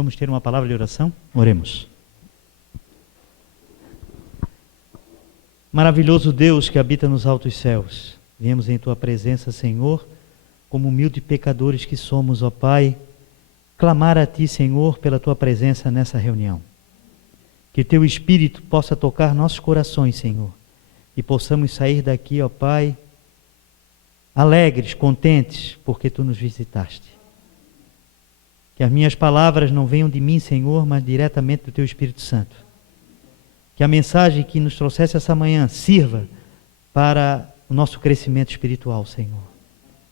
Vamos ter uma palavra de oração? Oremos. Maravilhoso Deus que habita nos altos céus, viemos em Tua presença, Senhor, como humildes pecadores que somos, ó Pai, clamar a Ti, Senhor, pela Tua presença nessa reunião. Que Teu Espírito possa tocar nossos corações, Senhor, e possamos sair daqui, ó Pai, alegres, contentes, porque Tu nos visitaste. Que as minhas palavras não venham de mim, Senhor, mas diretamente do Teu Espírito Santo. Que a mensagem que nos trouxesse essa manhã sirva para o nosso crescimento espiritual, Senhor.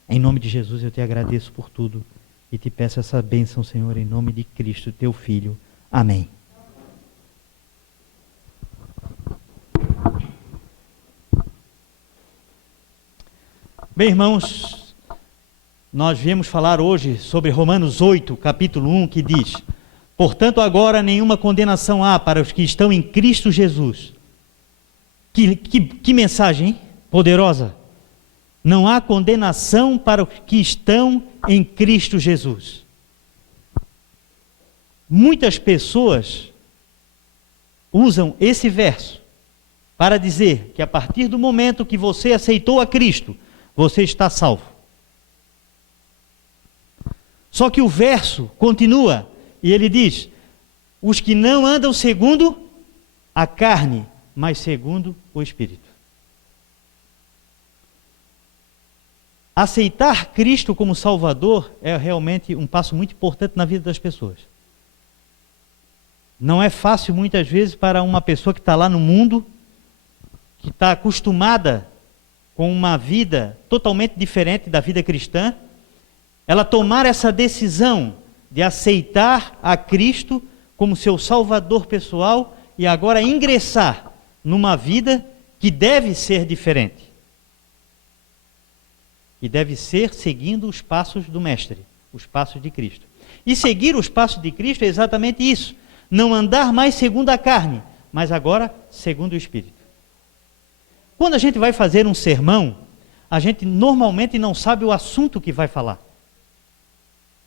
Em nome de Jesus eu Te agradeço por tudo e Te peço essa bênção, Senhor, em nome de Cristo, Teu Filho. Amém. Bem, irmãos, nós viemos falar hoje sobre Romanos 8, capítulo 1, que diz: portanto, agora nenhuma condenação há para os que estão em Cristo Jesus. Que mensagem, hein? Poderosa. Não há condenação para os que estão em Cristo Jesus. Muitas pessoas usam esse verso para dizer que a partir do momento que você aceitou a Cristo, você está salvo. Só que o verso continua e ele diz: os que não andam segundo a carne, mas segundo o Espírito. Aceitar Cristo como Salvador é realmente um passo muito importante na vida das pessoas. Não é fácil muitas vezes para uma pessoa que está lá no mundo, que está acostumada com uma vida totalmente diferente da vida cristã, ela tomar essa decisão de aceitar a Cristo como seu Salvador pessoal e agora ingressar numa vida que deve ser diferente. E deve ser seguindo os passos do Mestre, os passos de Cristo. E seguir os passos de Cristo é exatamente isso. Não andar mais segundo a carne, mas agora segundo o Espírito. Quando a gente vai fazer um sermão, a gente normalmente não sabe o assunto que vai falar.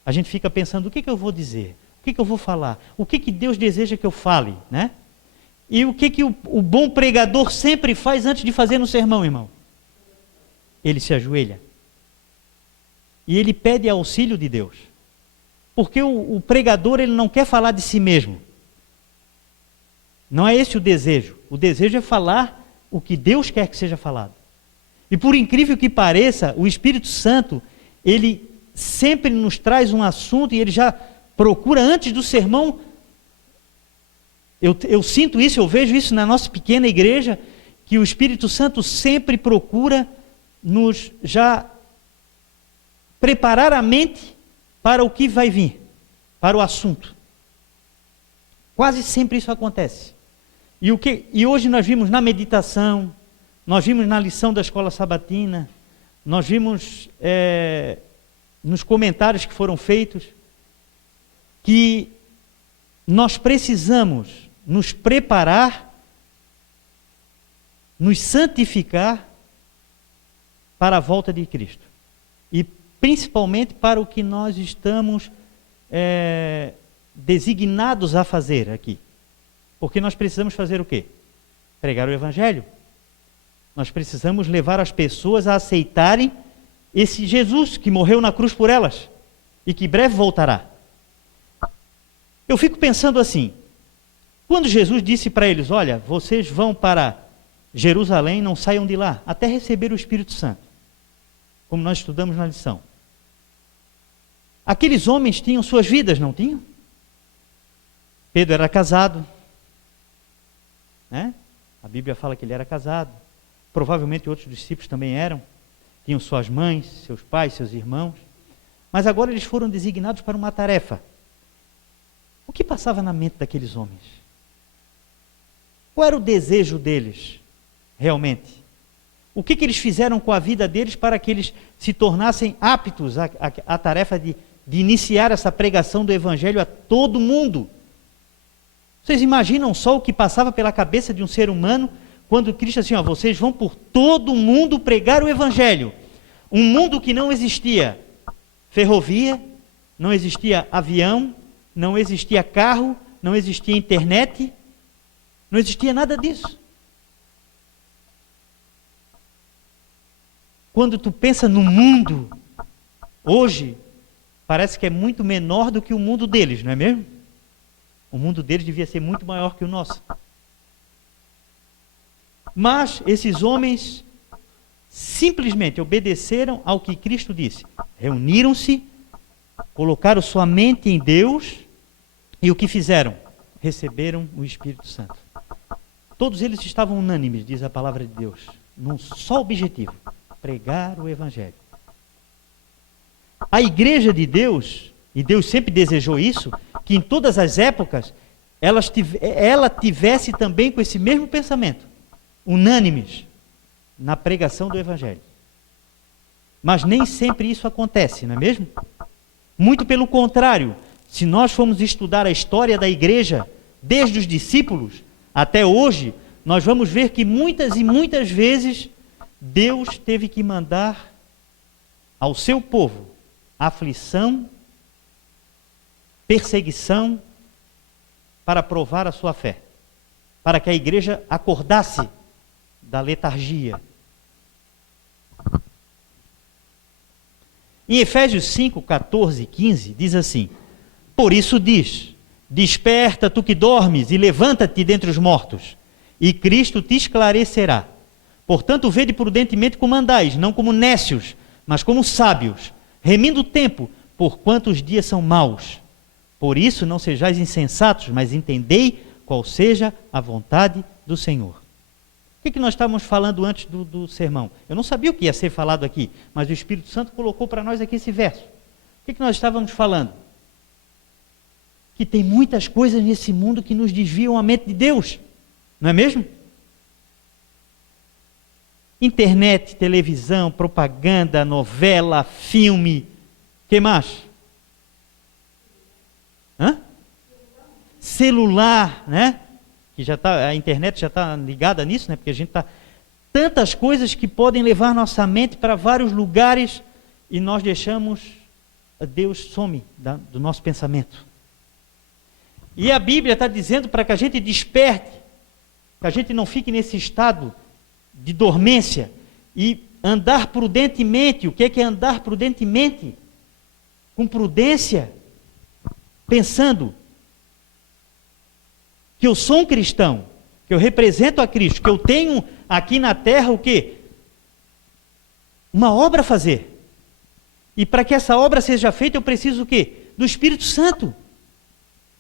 A gente fica pensando, o que eu vou dizer? O que eu vou falar? O que Deus deseja que eu fale, né? E o que o bom pregador sempre faz antes de fazer um sermão, irmão? Ele se ajoelha. E ele pede auxílio de Deus. Porque o pregador, ele não quer falar de si mesmo. Não é esse o desejo. O desejo é falar o que Deus quer que seja falado. E por incrível que pareça, o Espírito Santo, ele sempre nos traz um assunto e ele já procura antes do sermão. Eu sinto isso, eu vejo isso na nossa pequena igreja, que o Espírito Santo sempre procura nos já preparar a mente para o que vai vir, para o assunto. Quase sempre isso acontece. E hoje nós vimos na meditação, nós vimos na lição da escola sabatina, nós vimos nos comentários que foram feitos, que nós precisamos nos preparar, nos santificar para a volta de Cristo. E principalmente para o que nós estamos designados a fazer aqui. Porque nós precisamos fazer o quê? Pregar o Evangelho. Nós precisamos levar as pessoas a aceitarem esse Jesus que morreu na cruz por elas e que breve voltará. Eu fico pensando assim, quando Jesus disse para eles, olha, vocês vão para Jerusalém, não saiam de lá, até receber o Espírito Santo, como nós estudamos na lição. Aqueles homens tinham suas vidas, não tinham? Pedro era casado, né? A Bíblia fala que ele era casado, provavelmente outros discípulos também eram, tinham suas mães, seus pais, seus irmãos, mas agora eles foram designados para uma tarefa. O que passava na mente daqueles homens? Qual era o desejo deles, realmente? O que eles fizeram com a vida deles para que eles se tornassem aptos à tarefa de iniciar essa pregação do Evangelho a todo mundo? Vocês imaginam só o que passava pela cabeça de um ser humano quando Cristo assim, ó, vocês vão por todo mundo pregar o Evangelho. Um mundo que não existia ferrovia, não existia avião, não existia carro, não existia internet, não existia nada disso. Quando tu pensa no mundo, hoje, parece que é muito menor do que o mundo deles, não é mesmo? O mundo deles devia ser muito maior que o nosso. Mas esses homens simplesmente obedeceram ao que Cristo disse. Reuniram-se, colocaram sua mente em Deus e o que fizeram? Receberam o Espírito Santo. Todos eles estavam unânimes, diz a palavra de Deus, num só objetivo: pregar o Evangelho. A igreja de Deus, e Deus sempre desejou isso, que em todas as épocas ela tivesse também com esse mesmo pensamento, unânimes na pregação do Evangelho. Mas nem sempre isso acontece, não é mesmo? Muito pelo contrário, se nós formos estudar a história da igreja, desde os discípulos até hoje, nós vamos ver que muitas e muitas vezes Deus teve que mandar ao seu povo aflição, perseguição, para provar a sua fé, para que a igreja acordasse da letargia. Em Efésios 5, 14 e 15, diz assim: por isso diz, desperta tu que dormes e levanta-te dentre os mortos, e Cristo te esclarecerá. Portanto, vede prudentemente como andais, não como nécios, mas como sábios, remindo o tempo, porquanto os dias são maus. Por isso não sejais insensatos, mas entendei qual seja a vontade do Senhor. O que nós estávamos falando antes do sermão? Eu não sabia o que ia ser falado aqui, mas o Espírito Santo colocou para nós aqui esse verso. O que nós estávamos falando? Que tem muitas coisas nesse mundo que nos desviam a mente de Deus, não é mesmo? Internet, televisão, propaganda, novela, filme, o que mais? Celular, né? Que já tá, a internet já está ligada nisso, né? Porque a gente está... Tantas coisas que podem levar nossa mente para vários lugares e nós deixamos... Deus some do nosso pensamento. E a Bíblia está dizendo para que a gente desperte, que a gente não fique nesse estado de dormência e andar prudentemente. O que é andar prudentemente? Com prudência, pensando que eu sou um cristão, que eu represento a Cristo, que eu tenho aqui na terra o quê? Uma obra a fazer. E para que essa obra seja feita, eu preciso o quê? Do Espírito Santo.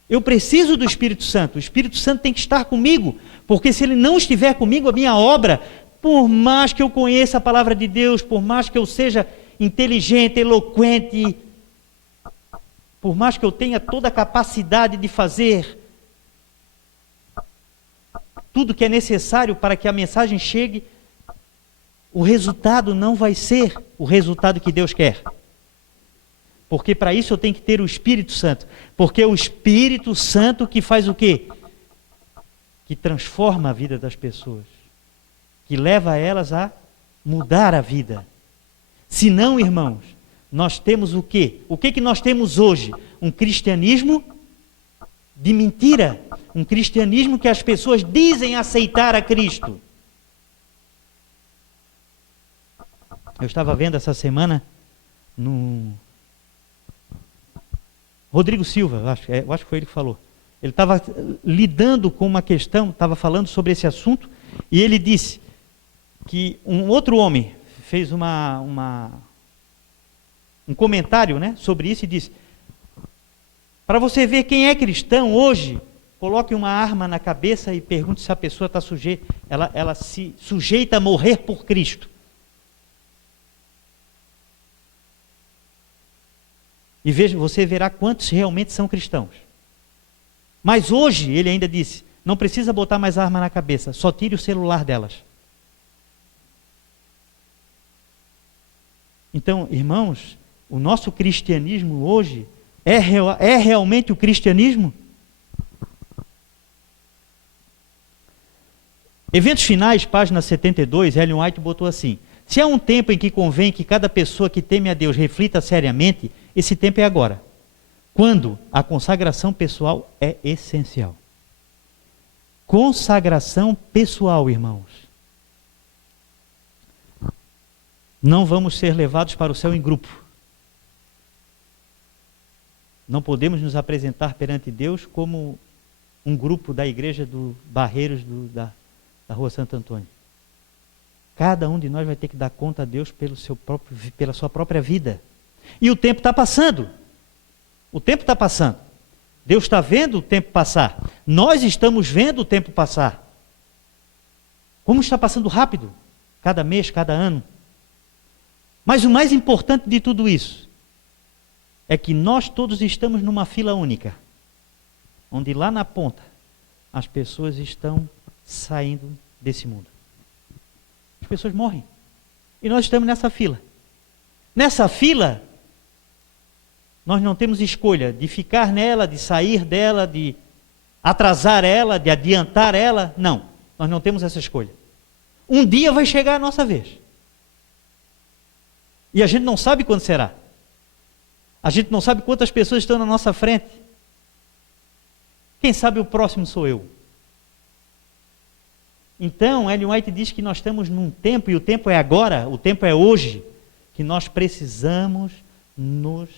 Eu preciso do Espírito Santo. O Espírito Santo tem que estar comigo, porque se ele não estiver comigo, a minha obra, por mais que eu conheça a palavra de Deus, por mais que eu seja inteligente, eloquente, por mais que eu tenha toda a capacidade de fazer tudo que é necessário para que a mensagem chegue, o resultado não vai ser o resultado que Deus quer. Porque para isso eu tenho que ter o Espírito Santo. Porque é o Espírito Santo que faz o quê? Que transforma a vida das pessoas. Que leva elas a mudar a vida. Se não, irmãos, nós temos o quê? O que nós temos hoje? Um cristianismo de mentira. Um cristianismo que as pessoas dizem aceitar a Cristo. Eu estava vendo essa semana no Rodrigo Silva, eu acho que foi ele que falou. Ele estava lidando com uma questão, estava falando sobre esse assunto, e ele disse que um outro homem fez um comentário, né, sobre isso e disse: para você ver quem é cristão hoje, coloque uma arma na cabeça e pergunte se a pessoa está sujeita, ela se sujeita a morrer por Cristo. E veja, você verá quantos realmente são cristãos. Mas hoje, ele ainda disse, não precisa botar mais arma na cabeça, só tire o celular delas. Então, irmãos, o nosso cristianismo hoje é realmente o cristianismo? Eventos finais, página 72, Ellen White botou assim: se há um tempo em que convém que cada pessoa que teme a Deus reflita seriamente, esse tempo é agora. Quando a consagração pessoal é essencial. Consagração pessoal, irmãos. Não vamos ser levados para o céu em grupo. Não podemos nos apresentar perante Deus como um grupo da igreja do Barreiros da Rua Santo Antônio. Cada um de nós vai ter que dar conta a Deus pela sua própria vida. E o tempo está passando. O tempo está passando. Deus está vendo o tempo passar. Nós estamos vendo o tempo passar. Como está passando rápido. Cada mês, cada ano. Mas o mais importante de tudo isso é que nós todos estamos numa fila única. Onde lá na ponta as pessoas estão saindo desse mundo. As pessoas morrem. E nós estamos nessa fila. Nessa fila, nós não temos escolha de ficar nela, de sair dela, de atrasar ela, de adiantar ela. Não, nós não temos essa escolha. Um dia vai chegar a nossa vez. E a gente não sabe quando será. A gente não sabe quantas pessoas estão na nossa frente. Quem sabe o próximo sou eu. Então, Ellen White diz que nós estamos num tempo, e o tempo é agora, o tempo é hoje, que nós precisamos nos,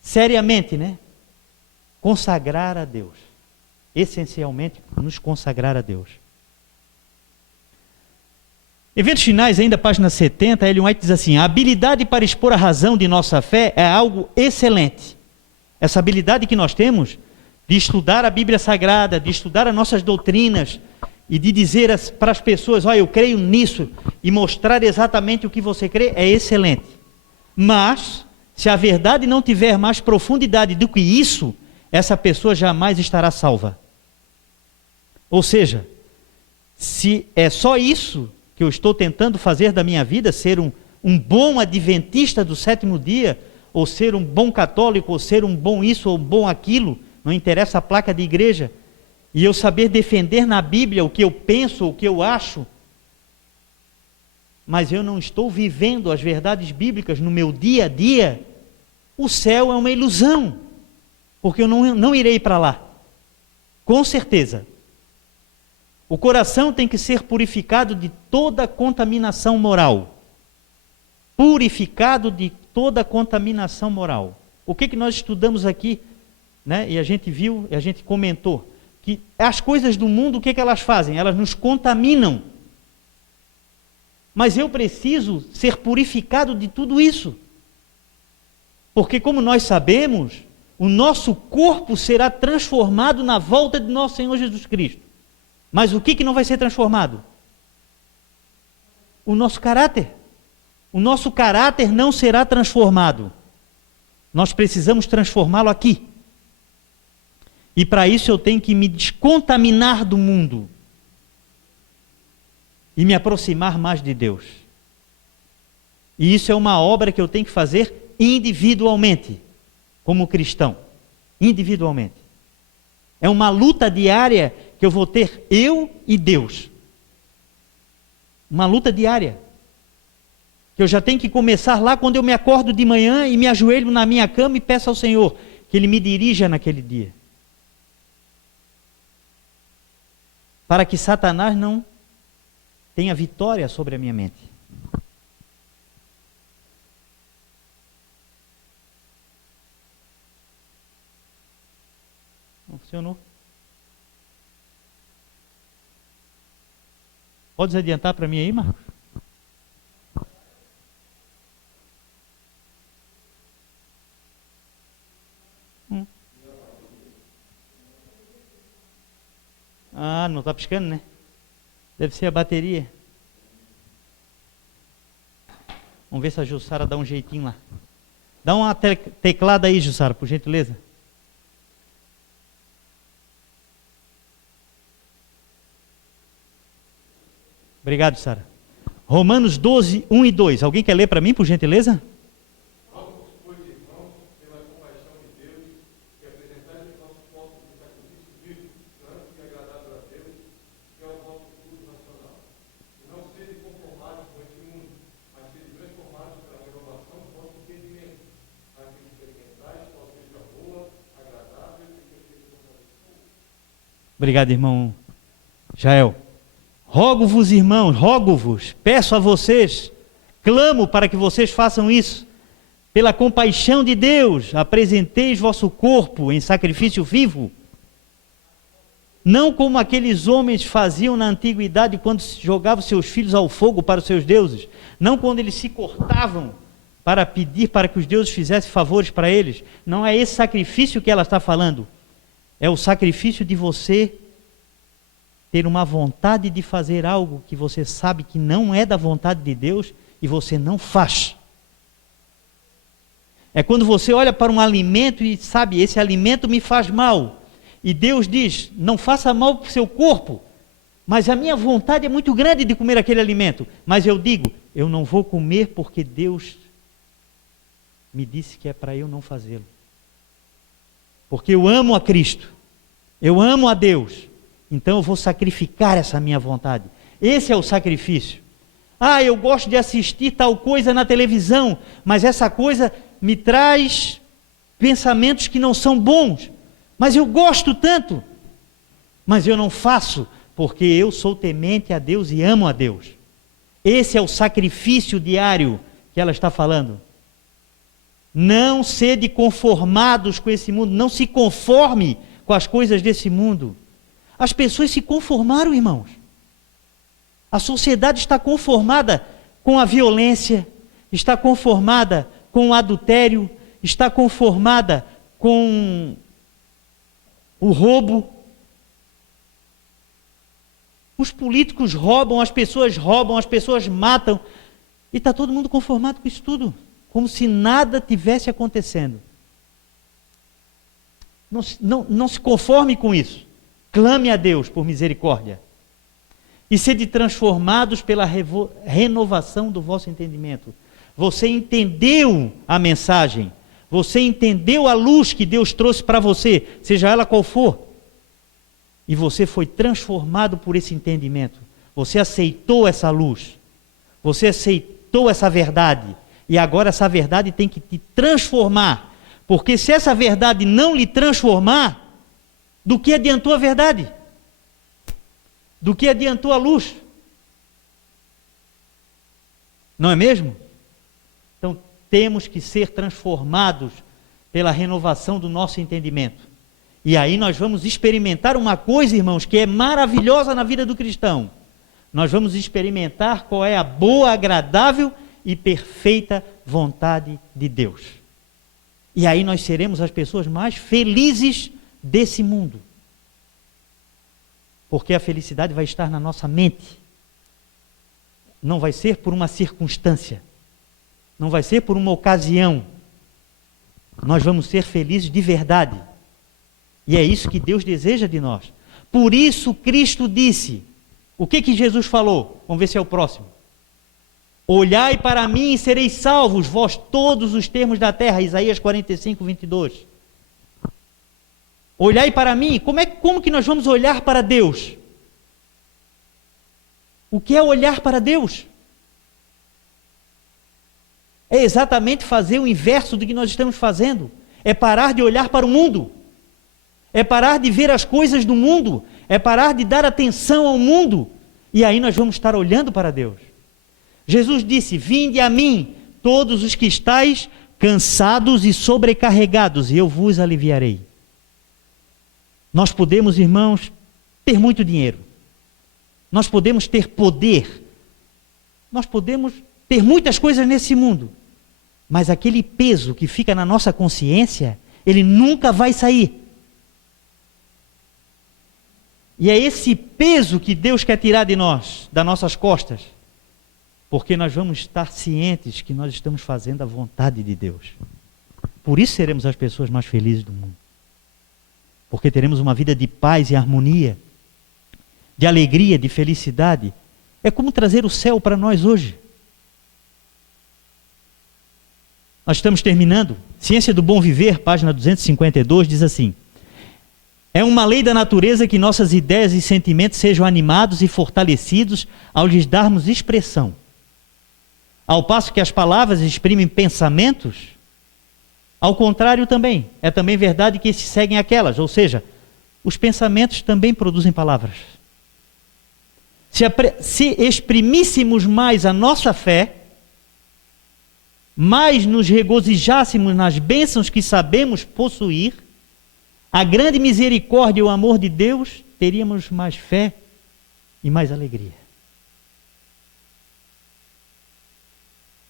seriamente, consagrar a Deus. Essencialmente, nos consagrar a Deus. Eventos finais, ainda página 70, Ellen White diz assim: a habilidade para expor a razão de nossa fé é algo excelente. Essa habilidade que nós temos de estudar a Bíblia Sagrada, de estudar as nossas doutrinas e de dizer para as pessoas, olha, eu creio nisso, e mostrar exatamente o que você crê, é excelente. Mas, se a verdade não tiver mais profundidade do que isso, essa pessoa jamais estará salva. Ou seja, se é só isso que eu estou tentando fazer da minha vida, ser um bom adventista do sétimo dia, ou ser um bom católico, ou ser um bom isso, ou um bom aquilo, não interessa a placa de igreja, e eu saber defender na Bíblia o que eu penso, o que eu acho, mas eu não estou vivendo as verdades bíblicas no meu dia a dia, o céu é uma ilusão, porque eu não irei para lá, com certeza. O coração tem que ser purificado de toda contaminação moral. Purificado de toda contaminação moral. O que nós estudamos aqui, e a gente viu, e a gente comentou, que as coisas do mundo, o que elas fazem? Elas nos contaminam. Mas eu preciso ser purificado de tudo isso. Porque, como nós sabemos, o nosso corpo será transformado na volta de nosso Senhor Jesus Cristo. Mas o que não vai ser transformado? O nosso caráter. O nosso caráter não será transformado. Nós precisamos transformá-lo aqui. E para isso eu tenho que me descontaminar do mundo. E me aproximar mais de Deus. E isso é uma obra que eu tenho que fazer individualmente. Como cristão. Individualmente. É uma luta diária que eu vou ter eu e Deus. Uma luta diária. Que eu já tenho que começar lá quando eu me acordo de manhã e me ajoelho na minha cama e peço ao Senhor que Ele me dirija naquele dia. Para que Satanás não tenha vitória sobre a minha mente. Não funcionou? Pode adiantar para mim aí, Marcos? Ah, não está piscando, né? Deve ser a bateria. Vamos ver se a Jussara dá um jeitinho lá. Dá uma teclada aí, Jussara, por gentileza. Obrigado, Sara. Romanos 12, 1 e 2. Alguém quer ler para mim, por gentileza? Vamos, pois, irmãos, pela compaixão de Deus, que apresentai os nossos corpos em sacrifício vivo, santo e agradável a Deus, que é o vosso culto racional. E não sede conformados com este mundo, mas sede transformados pela renovação do vosso entendimento, para que experimentais qual seja a boa Obrigado, irmão Jael. Rogo-vos, irmãos, rogo-vos, peço a vocês, clamo para que vocês façam isso. Pela compaixão de Deus, apresenteis vosso corpo em sacrifício vivo. Não como aqueles homens faziam na antiguidade quando jogavam seus filhos ao fogo para os seus deuses. Não quando eles se cortavam para pedir para que os deuses fizessem favores para eles. Não é esse sacrifício que ela está falando. É o sacrifício de você ter uma vontade de fazer algo que você sabe que não é da vontade de Deus e você não faz. É quando você olha para um alimento e sabe, esse alimento me faz mal. E Deus diz, não faça mal para o seu corpo, mas a minha vontade é muito grande de comer aquele alimento. Mas eu digo, eu não vou comer porque Deus me disse que é para eu não fazê-lo. Porque eu amo a Cristo, eu amo a Deus, então eu vou sacrificar essa minha vontade. Esse é o sacrifício. Ah, eu gosto de assistir tal coisa na televisão, mas essa coisa me traz pensamentos que não são bons, mas eu gosto tanto, mas eu não faço, porque eu sou temente a Deus e amo a Deus. Esse é o sacrifício diário que ela está falando. Não sede conformados com esse mundo, não se conforme com as coisas desse mundo. As pessoas se conformaram, irmãos. A sociedade está conformada com a violência, está conformada com o adultério, está conformada com o roubo. Os políticos roubam, as pessoas matam. E está todo mundo conformado com isso tudo, como se nada tivesse acontecendo. Não se conforme com isso. Clame a Deus por misericórdia. E sede transformados pela renovação do vosso entendimento. Você entendeu a mensagem, você entendeu a luz que Deus trouxe para você, seja ela qual for, e você foi transformado por esse entendimento. Você aceitou essa luz, você aceitou essa verdade, e agora essa verdade tem que te transformar, porque se essa verdade não lhe transformar, do que adiantou a verdade? Do que adiantou a luz? Não é mesmo? Então, temos que ser transformados pela renovação do nosso entendimento. E aí nós vamos experimentar uma coisa, irmãos, que é maravilhosa na vida do cristão. Nós vamos experimentar qual é a boa, agradável e perfeita vontade de Deus. E aí nós seremos as pessoas mais felizes desse mundo. Porque a felicidade vai estar na nossa mente. Não vai ser por uma circunstância. Não vai ser por uma ocasião. Nós vamos ser felizes de verdade. E é isso que Deus deseja de nós. Por isso Cristo disse. O que Jesus falou? Vamos ver se é o próximo. Olhai para mim e sereis salvos, vós todos os termos da terra. Isaías 45, 22. Olhai para mim. Como que nós vamos olhar para Deus? O que é olhar para Deus? É exatamente fazer o inverso do que nós estamos fazendo. É parar de olhar para o mundo. É parar de ver as coisas do mundo. É parar de dar atenção ao mundo. E aí nós vamos estar olhando para Deus. Jesus disse, vinde a mim, todos os que estáis cansados e sobrecarregados, e eu vos aliviarei. Nós podemos, irmãos, ter muito dinheiro. Nós podemos ter poder. Nós podemos ter muitas coisas nesse mundo. Mas aquele peso que fica na nossa consciência, ele nunca vai sair. E é esse peso que Deus quer tirar de nós, das nossas costas. Porque nós vamos estar cientes que nós estamos fazendo a vontade de Deus. Por isso seremos as pessoas mais felizes do mundo. Porque teremos uma vida de paz e harmonia, de alegria, de felicidade. É como trazer o céu para nós hoje. Nós estamos terminando. Ciência do Bom Viver, página 252, diz assim: é uma lei da natureza que nossas ideias e sentimentos sejam animados e fortalecidos ao lhes darmos expressão. Ao passo que as palavras exprimem pensamentos, ao contrário também. É também verdade que se seguem aquelas, ou seja, os pensamentos também produzem palavras. Se exprimíssemos mais a nossa fé, mais nos regozijássemos nas bênçãos que sabemos possuir, a grande misericórdia e o amor de Deus, teríamos mais fé e mais alegria.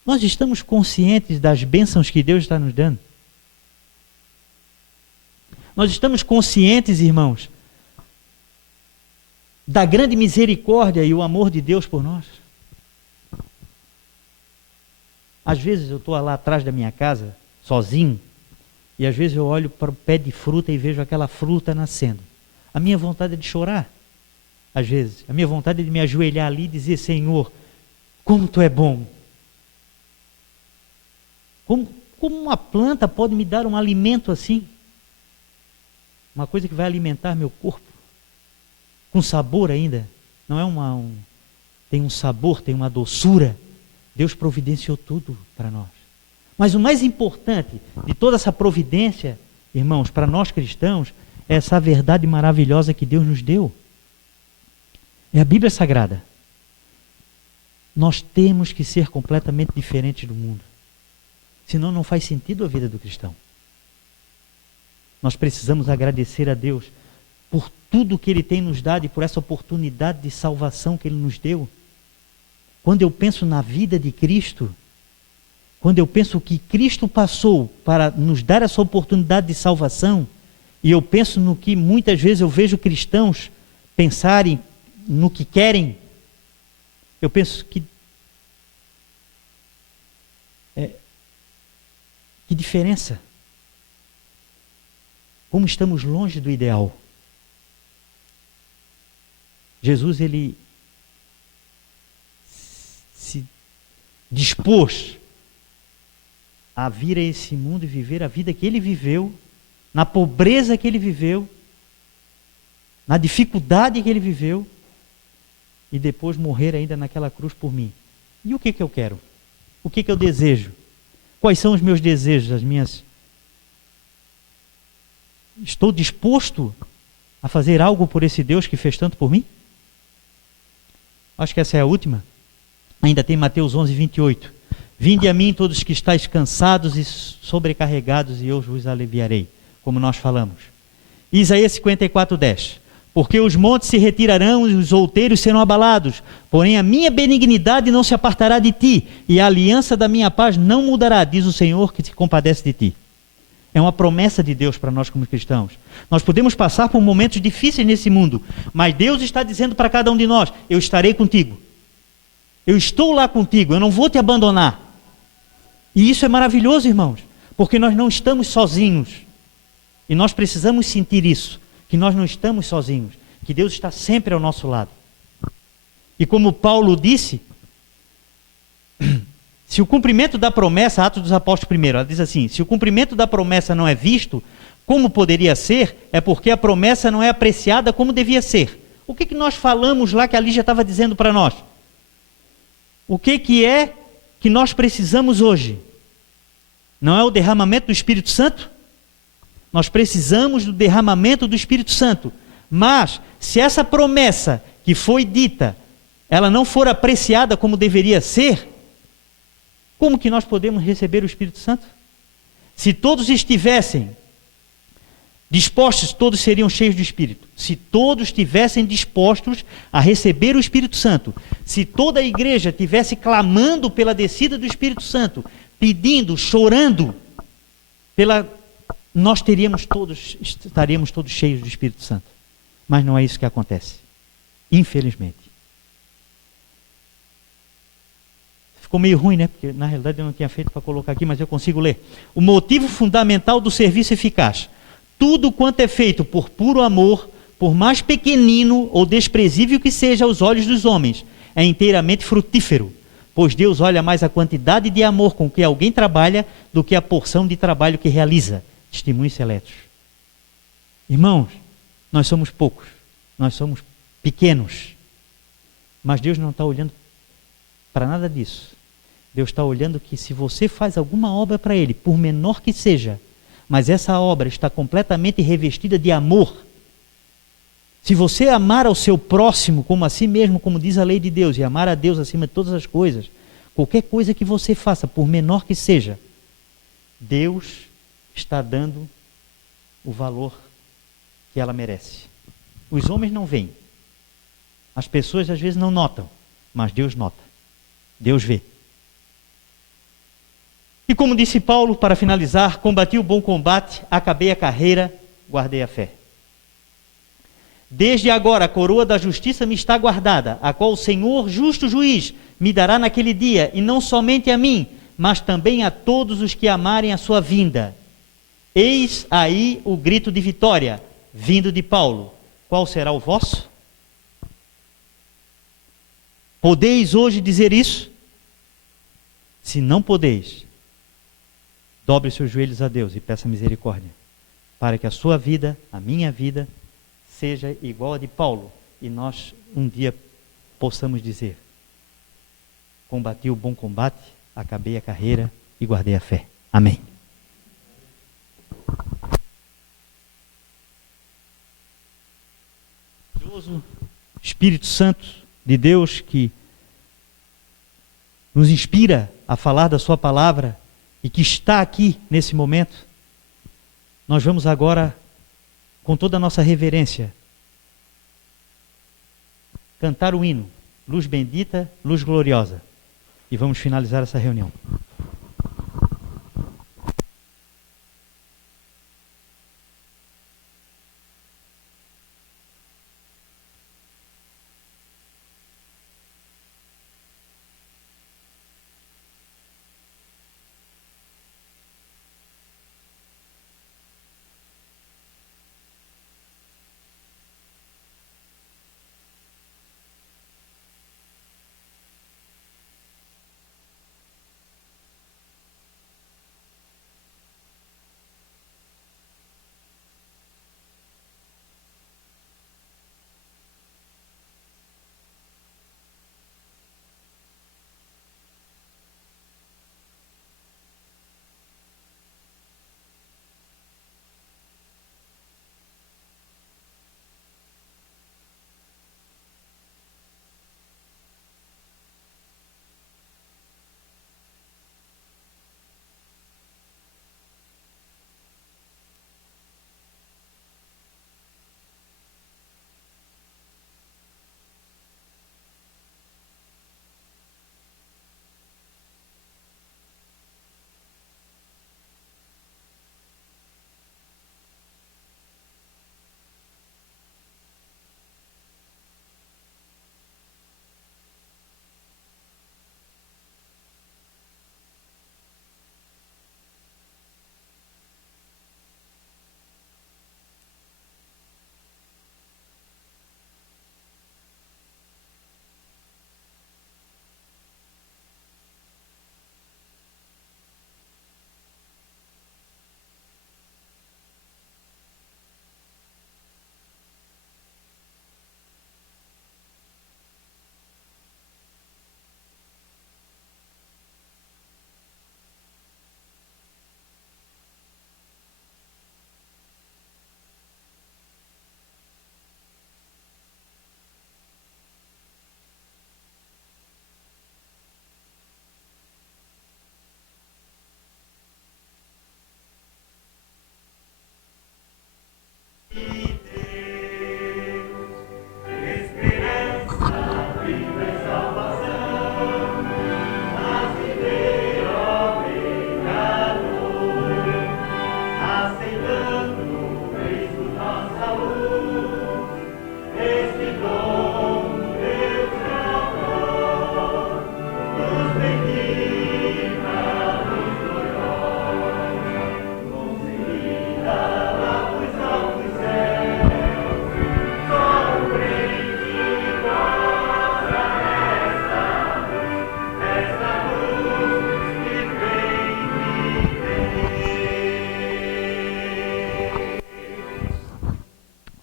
Nós estamos conscientes das bênçãos que Deus está nos dando? Nós estamos conscientes, irmãos, da grande misericórdia e o amor de Deus por nós? Às vezes eu estou lá atrás da minha casa, sozinho, e às vezes eu olho para o pé de fruta e vejo aquela fruta nascendo. A minha vontade é de chorar, às vezes. A minha vontade é de me ajoelhar ali e dizer: Senhor, como Tu é bom. Como uma planta pode me dar um alimento assim? Uma coisa que vai alimentar meu corpo, com sabor ainda. Não é tem um sabor, tem uma doçura. Deus providenciou tudo para nós. Mas o mais importante de toda essa providência, irmãos, para nós cristãos, é essa verdade maravilhosa que Deus nos deu. É a Bíblia Sagrada. Nós temos que ser completamente diferentes do mundo. Senão não faz sentido a vida do cristão. Nós precisamos agradecer a Deus por tudo que Ele tem nos dado e por essa oportunidade de salvação que Ele nos deu. Quando eu penso na vida de Cristo, quando eu penso que Cristo passou para nos dar essa oportunidade de salvação, e eu penso no que muitas vezes eu vejo cristãos pensarem no que querem, eu penso que diferença. Como estamos longe do ideal. Jesus, Ele se dispôs a vir a esse mundo e viver a vida que Ele viveu, na pobreza que Ele viveu, na dificuldade que Ele viveu, e depois morrer ainda naquela cruz por mim. E o que eu quero? O que eu desejo? Quais são os meus desejos, as minhas... Estou disposto a fazer algo por esse Deus que fez tanto por mim? Acho que essa é a última. Ainda tem Mateus 11, 28. Vinde a mim todos que estáis cansados e sobrecarregados, e eu vos aliviarei, como nós falamos. Isaías 54, 10. Porque os montes se retirarão e os outeiros serão abalados, porém a minha benignidade não se apartará de ti, e a aliança da minha paz não mudará, diz o Senhor que se compadece de ti. É uma promessa de Deus para nós como cristãos. Nós podemos passar por momentos difíceis nesse mundo, mas Deus está dizendo para cada um de nós: eu estarei contigo. Eu estou lá contigo, eu não vou te abandonar. E isso é maravilhoso, irmãos, porque nós não estamos sozinhos. E nós precisamos sentir isso, que nós não estamos sozinhos, que Deus está sempre ao nosso lado. E como Paulo disse, se o cumprimento da promessa, Atos dos Apóstolos 1, ela diz assim: se o cumprimento da promessa não é visto, como poderia ser, é porque a promessa não é apreciada como devia ser. O que nós falamos lá que a Lígia estava dizendo para nós? O que é que nós precisamos hoje? Não é o derramamento do Espírito Santo? Nós precisamos do derramamento do Espírito Santo. Mas, se essa promessa que foi dita, ela não for apreciada como deveria ser, como que nós podemos receber o Espírito Santo? Se todos estivessem dispostos, todos seriam cheios do Espírito. Se todos estivessem dispostos a receber o Espírito Santo, se toda a igreja estivesse clamando pela descida do Espírito Santo, pedindo, chorando, nós estaríamos todos cheios do Espírito Santo. Mas não é isso que acontece, infelizmente. Ficou meio ruim, né? Porque na realidade eu não tinha feito para colocar aqui, mas eu consigo ler. O motivo fundamental do serviço eficaz: tudo quanto é feito por puro amor, por mais pequenino ou desprezível que seja aos olhos dos homens, é inteiramente frutífero, pois Deus olha mais a quantidade de amor com que alguém trabalha do que a porção de trabalho que realiza. Testemunhos seletos. Irmãos, nós somos poucos, nós somos pequenos, mas Deus não está olhando para nada disso. Deus está olhando que se você faz alguma obra para Ele, por menor que seja, mas essa obra está completamente revestida de amor, Se você amar ao seu próximo como a si mesmo, como diz a lei de Deus, e amar a Deus acima de todas as coisas, qualquer coisa que você faça, por menor que seja, Deus está dando o valor que ela merece. Os homens não veem. As pessoas às vezes não notam, mas Deus nota. Deus vê. E como disse Paulo, para finalizar, combati o bom combate, acabei a carreira, guardei a fé. Desde agora a coroa da justiça me está guardada, a qual o Senhor, justo juiz, me dará naquele dia, e não somente a mim, mas também a todos os que amarem a sua vinda. Eis aí o grito de vitória, vindo de Paulo. Qual será o vosso? Podeis hoje dizer isso? Se não podeis, dobre seus joelhos a Deus e peça misericórdia, para que a sua vida, a minha vida, seja igual a de Paulo, e nós um dia possamos dizer: combati o bom combate, acabei a carreira e guardei a fé. Amém. Espírito Santo de Deus, que nos inspira a falar da sua palavra e que está aqui nesse momento, nós vamos agora, com toda a nossa reverência, cantar o hino Luz Bendita, Luz Gloriosa, e vamos finalizar essa reunião.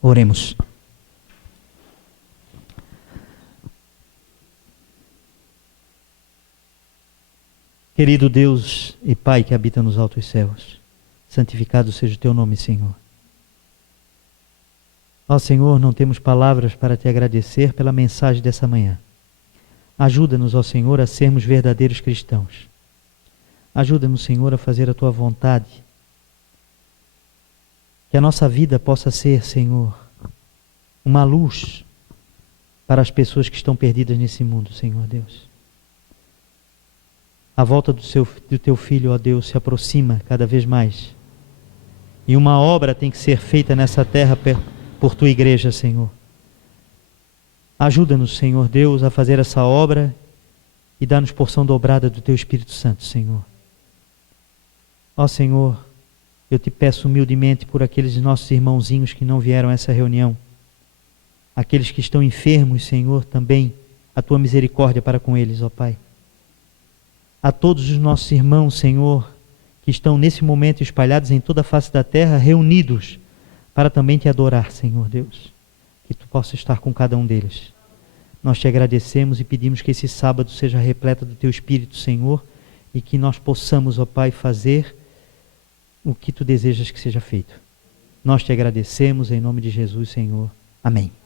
Oremos. Querido Deus e Pai que habita nos altos céus, santificado seja o teu nome, Senhor. Ó Senhor, não temos palavras para te agradecer pela mensagem dessa manhã. Ajuda-nos, ó Senhor, a sermos verdadeiros cristãos. Ajuda-nos, Senhor, a fazer a tua vontade. Que a nossa vida possa ser, Senhor, uma luz para as pessoas que estão perdidas nesse mundo, Senhor Deus. A volta do teu Filho, ó Deus, se aproxima cada vez mais. E uma obra tem que ser feita nessa terra por tua igreja, Senhor. Ajuda-nos, Senhor Deus, a fazer essa obra e dá-nos porção dobrada do teu Espírito Santo, Senhor. Ó Senhor, eu te peço humildemente por aqueles nossos irmãozinhos que não vieram a essa reunião. Aqueles que estão enfermos, Senhor, também a tua misericórdia para com eles, ó Pai. A todos os nossos irmãos, Senhor, que estão nesse momento espalhados em toda a face da terra, reunidos para também te adorar, Senhor Deus. Que tu possa estar com cada um deles. Nós te agradecemos e pedimos que esse sábado seja repleto do teu Espírito, Senhor, e que nós possamos, ó Pai, fazer o que tu desejas que seja feito. Nós te agradecemos em nome de Jesus, Senhor. Amém.